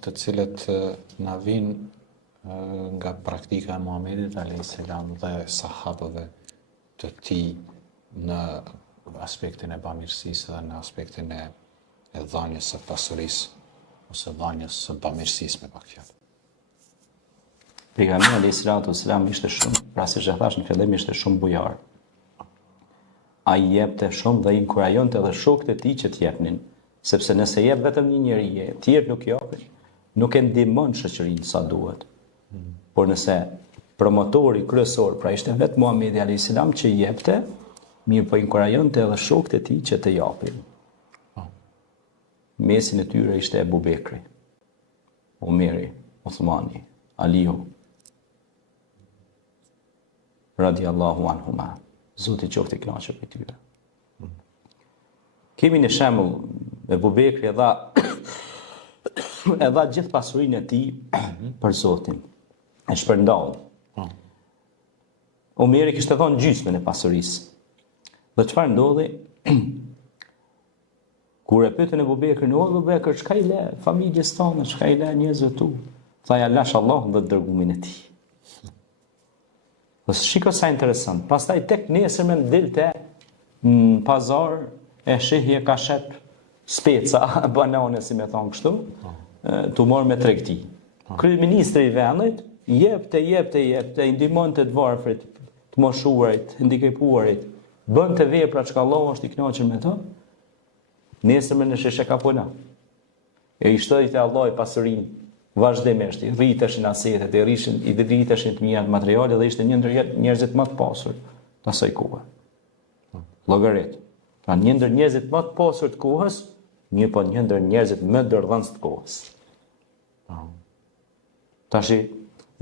të cilët na vinë nga praktika e Muhamedit a.s. dhe sahabëve të tij në aspektin e bamirësisë dhe në aspektin e dhënies së pasurisë ose dhënies së bamirësisë, me pak fjalë. Pejgamberi a.s. ishte shumë, pra siç e thash në fillim, ishte shumë bujar. Ai jepte shumë dhe inkurajonte edhe shokët e tij që të jepnin, sepse nëse jep vetëm një njeri, tjerë nuk japin, nuk e ndihmon shoqërinë sa duhet. Por nëse promotori kryesor, pra ishte vetë Muhamedi a.s. që jepte, mirë po inkurajonte edhe shokët e tij që të japin. Mesin e tyre ishte Ebu Bekri, Omeri, Uthmani, Aliu, radiallahu anhuma. Zoti qoftë i kënaqur për tyre. Kemi në shembull Ebu Bekri e dha gjithë pasurinë e tij për Zotin. E shpërndau. Omeri kishte dhënë gjysmën e pasurisë. Dhe çfarë ndodhi? Kur e pyetën Ebu Bekrin, "O Ebu Bekër, çka i le familjes tonë, çka i le njerëzve tu?" Tha, "Ja lash Allahun dhe dërgumin e tij." Po shiko sa interesant. Pastaj tek nesërmen dilte në pazar e shihje ka shet speca, banane si me thonë kështu, të morë me tregti. Kryeministri i vendit jepte, i ndihmonte të varfrit, të moshuarit, ndikëpuarit, bënte vepra çka Allahu është i kënaqur me to. Nesërmen e shishe ka puna. E i shtoi te Allahu pasurinë vazhdimisht, i rriteshin asetet, i rriteshin të mirat materiale dhe ishte një ndër njerëzit më të pasur të asaj kohe. Llogarit. Pra një ndër njerëzit më të pasur të kohës, një po një ndër njerëzit më dërdhënës të kohës. Tashi,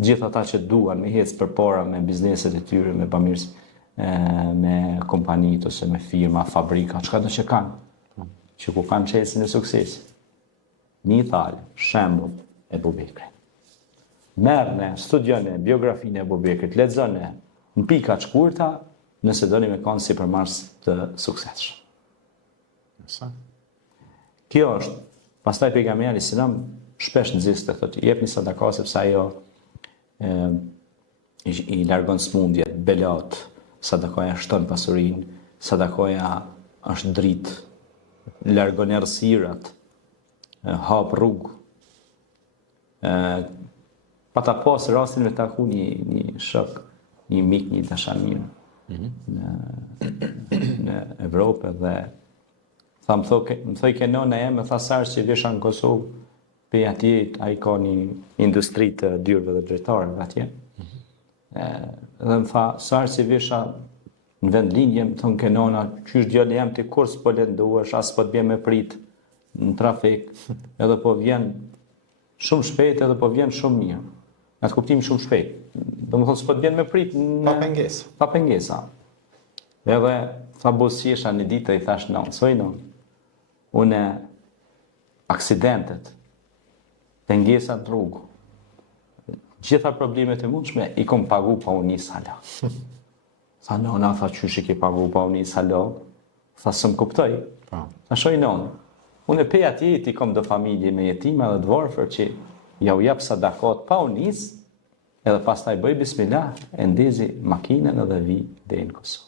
gjithë ata që duan me hecë përpara me bizneset e tyre, me bamirës, me kompanit ose me firma, fabrika, çka do që kanë, që ku kanë çelësin e suksesit. Një thalë, shembull, Ebu Bekri. Merrne, studione biografinë e Ebu Bekrit, lexone në pika të shkurta, nëse doni me kanë sipërmarrës të suksesshëm. Kjo është, pastaj pejgamberi selam shpesh nxiste thotë, jepni sadaka sepse ajo i largon smundjet, belat, sadakoja shton pasurinë, sadakoja është dritë, largon errësirat, hap rrugë. Pa ta pas rastin me taku një shok, një mik, një dashamir në Evropë dhe më thoi ke nona e me tha sarë që vesha në Kosovë, pe atje ai ka një industri të dyrëve dhe drejtarëve atje. Dhe më tha sarë që vesha në vend lindje, më thonë ke nona, qysh djallë jam të kur s'po lënduash, as po të bje me prit në trafik, edhe po vjen shumë shpejt edhe po vjen shumë mirë. Në të kuptim shumë shpejt. Do më thonë s'po të vjen me prit në... Pa pengesa. Edhe tha bosjesha një ditë i thash non, une aksidentet, pengesat në rrugë, gjitha problemet e mundshme i kom pagu pa unë një sala. Tha nona, tha qysh i ki pagu pa unë një sala, tha së më kuptoj. Tha shoj non, unë e pe atje i kom do familje me jetima dhe dvarfër që ja u jap sadakat pa unis, edhe pastaj bëj bismillah, e ndezi makinën edhe vi dhe në Kosovë.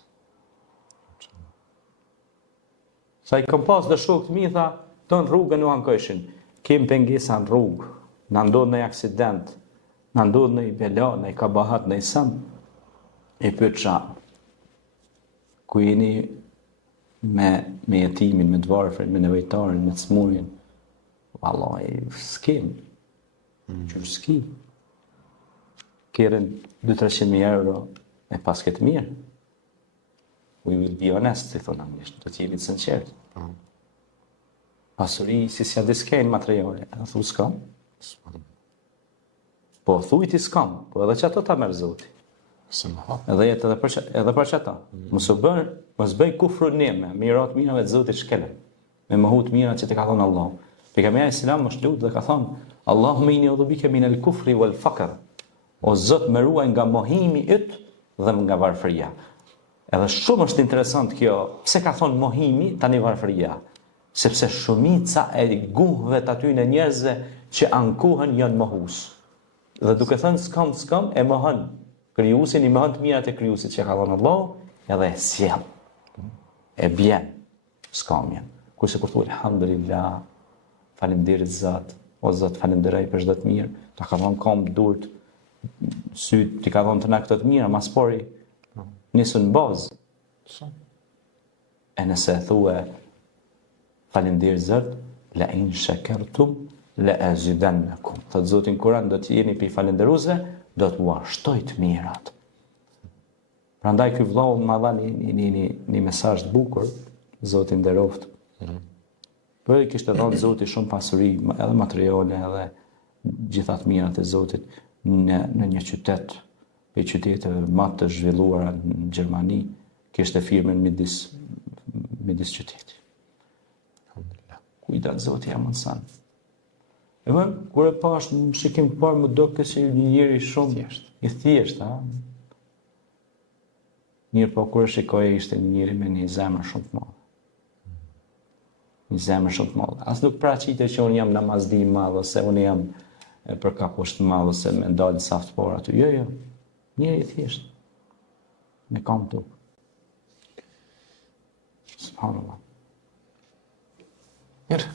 Sa i kom pas dhe shok të mi, tha, tonë rrugën u ankojshin, kem pengesa në rrugë, në ndodhë në aksident, në ndodhë në i bela, në i kabahat, në i sam, e për qa, ku jeni me jetimin, me dvarfrin, me nevojtarin, me të smurin, vallahi, s'kem, që s'ki. Keren 200-300.000 euro e pas këtë mirë. We will be honest, si thonë anglisht, do t'jemi të sinqert. Pasuri, si s'ja diskejnë materiale, a thu s'kam? Po, thuj ti s'kam, po edhe që ato ta merë Zoti. Edhe jetë edhe për që ata. Mos bëj kufru neme, mirat mirave të Zotit shkele, me mëhut mirat që të ka thonë Allah. Pejgamberi selam është lutë dhe ka thonë, Allahumma inni a'udhu bika min al-kufri wal faqr. O Zot, më ruaj nga mohimi yt dhe nga varfëria. Edhe shumë është interesant kjo, pse ka thonë mohimi tani varfëria. Sepse shumica e guhëve të aty në njerëzve që ankohen janë mohus. Dhe duke thënë s'kam, e mohën krijuesin, i mohën të mirat e krijuesit që ka dhënë Allahu, edhe e sjell. E bjen, s'kam janë. Kurse kur thuhet alhamdulillah, faleminderit Zot, o Zot falenderoj për çdo të mirë, ta ka dhënë këmbë, durt, syt, ti ka dhënë të na këto të mira, mas pori nisën bazë. E nëse thue falenderoj Zot, la in shakartum la azidannakum. Thot Zoti në Kur'an, do të jeni pi falënderuesve, do t'u ashtoj të mirat. Prandaj ky vllau më dha një mesazh të bukur, Zoti nderoft. Po i kishte dhënë Zoti shumë pasuri, edhe materiale, edhe gjitha të mirat e Zotit në një qytet, për qyteteve më të zhvilluara në Gjermani, kishte firmën midis qytetit. Kujtat Zoti ja mundson. E më, kur e pash në shikim të parë, më do kësi një njeri shumë i thjesht, ha? Mirë po, kur e shikoj, ishte një njeri me një zemër shumë të madhe. Një zemër shumë të madhe. As nuk praçite që unë jam namazdi i madh, ose unë jam për kaposht të madh, ose me ndalë saft por aty. Jo. Njeri i thjesht. Me kam të. Subhanallah. Mirë.